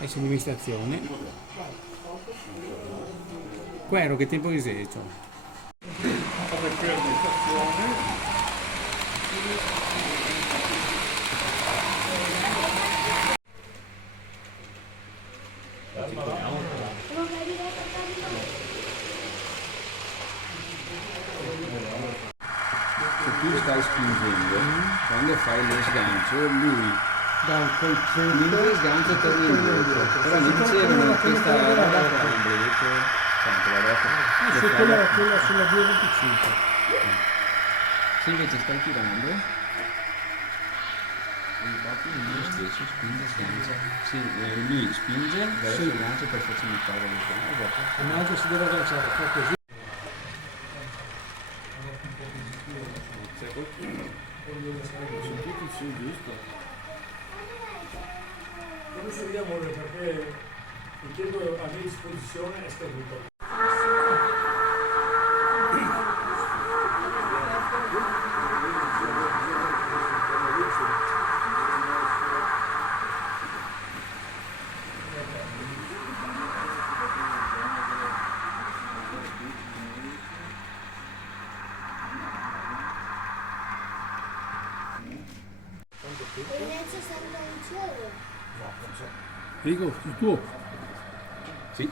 E somministrazione. Quero, che tempo esiste? Se tu stai spingendo, quando fai lo sgancio, lui Da quel mentre sgancia torna indietro. Però mi dicevano questa roba qua, quella sulla 225. se invece stai tirando, infatti lui stesso spinge, sgancia. Sì, lui spinge verso il gancio per facilitare lo sgancio. Il mezzo si deve agganciare qua così. Adesso vediamo perché il tempo a mia disposizione è scaduto. Inizio sempre in cielo. Dico, il tuo. Sì.